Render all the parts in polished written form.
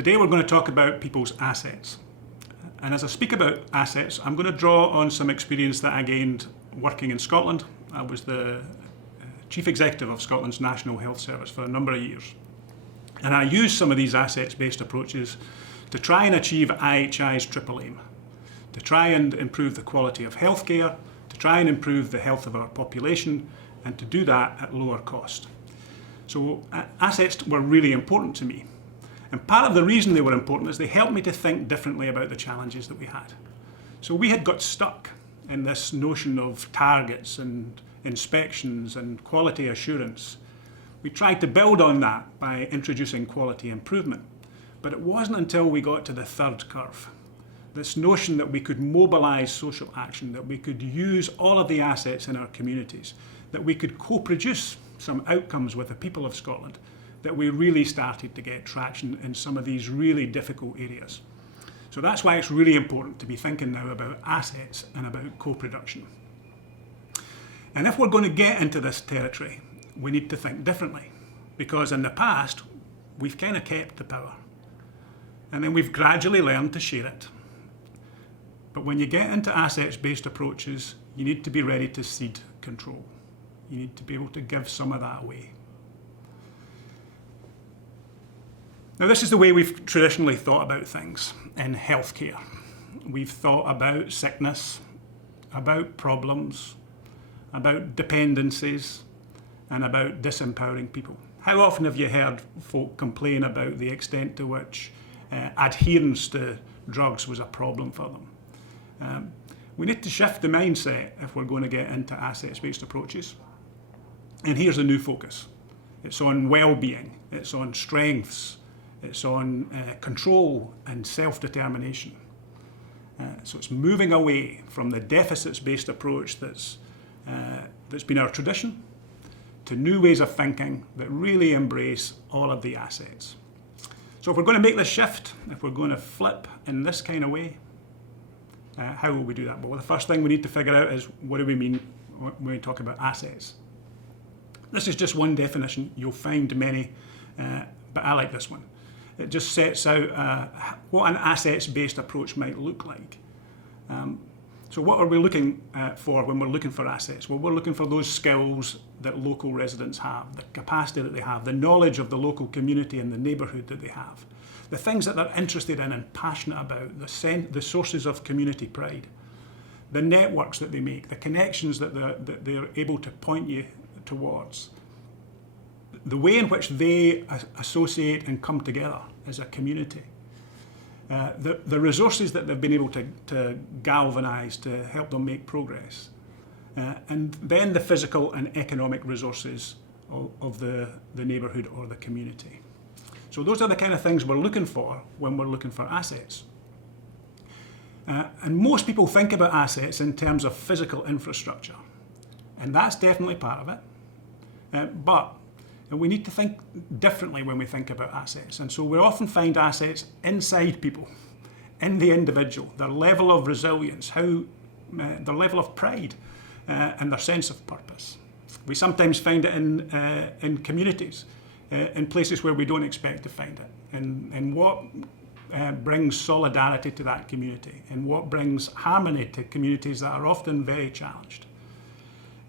Today we're going to talk about people's assets. And as I speak about assets, I'm going to draw on some experience that I gained working in Scotland. I was the Chief Executive of Scotland's National Health Service for a number of years. And I used some of these assets-based approaches to try and achieve IHI's triple aim, to try and improve the quality of healthcare, to try and improve the health of our population, and to do that at lower cost. So assets were really important to me. And part of the reason they were important is they helped me to think differently about the challenges that we had. So we had got stuck in this notion of targets and inspections and quality assurance. We tried to build on that by introducing quality improvement. But it wasn't until we got to the third curve, this notion that we could mobilise social action, that we could use all of the assets in our communities, that we could co-produce some outcomes with the people of Scotland, that we really started to get traction in some of these really difficult areas. So that's why it's really important to be thinking now about assets and about co-production. And if we're going to get into this territory, we need to think differently, because in the past, we've kind of kept the power. And then we've gradually learned to share it. But when you get into assets-based approaches, you need to be ready to cede control. You need to be able to give some of that away. Now, this is the way we've traditionally thought about things in healthcare. We've thought about sickness, about problems, about dependencies, and about disempowering people. How often have you heard folk complain about the extent to which adherence to drugs was a problem for them? We need to shift the mindset if we're going to get into assets-based approaches. And here's a new focus. It's on well-being, it's on strengths, it's on control and self-determination. So it's moving away from the deficits-based approach that's been our tradition to new ways of thinking that really embrace all of the assets. So if we're going to make this shift, if we're going to flip in this kind of way, how will we do that? Well, the first thing we need to figure out is what do we mean when we talk about assets? This is just one definition. You'll find many, but I like this one. It just sets out what an assets-based approach might look like. So what are we looking for when we're looking for assets? Well, we're looking for those skills that local residents have, the capacity that they have, the knowledge of the local community and the neighbourhood that they have, the things that they're interested in and passionate about, the sources of community pride, the networks that they make, the connections that they're able to point you towards, the way in which they associate and come together as a community, the resources that they've been able to galvanise to help them make progress, and then the physical and economic resources of the neighbourhood or the community. So those are the kind of things we're looking for when we're looking for assets. And most people think about assets in terms of physical infrastructure, and that's definitely part of it. But we need to think differently when we think about assets. And so we often find assets inside people, in the individual, their level of resilience, their level of pride, and their sense of purpose. We sometimes find it in communities, in places where we don't expect to find it, and what brings solidarity to that community, and what brings harmony to communities that are often very challenged.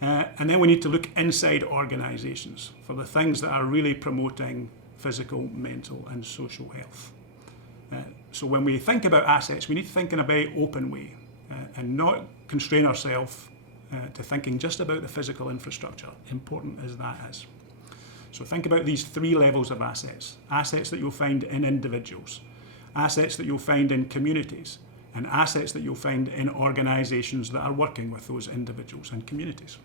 And then we need to look inside organisations for the things that are really promoting physical, mental and social health. So when we think about assets, we need to think in a very open way and not constrain ourselves to thinking just about the physical infrastructure, important as that is. So think about these three levels of assets. Assets that you'll find in individuals, assets that you'll find in communities, and assets that you'll find in organisations that are working with those individuals and communities.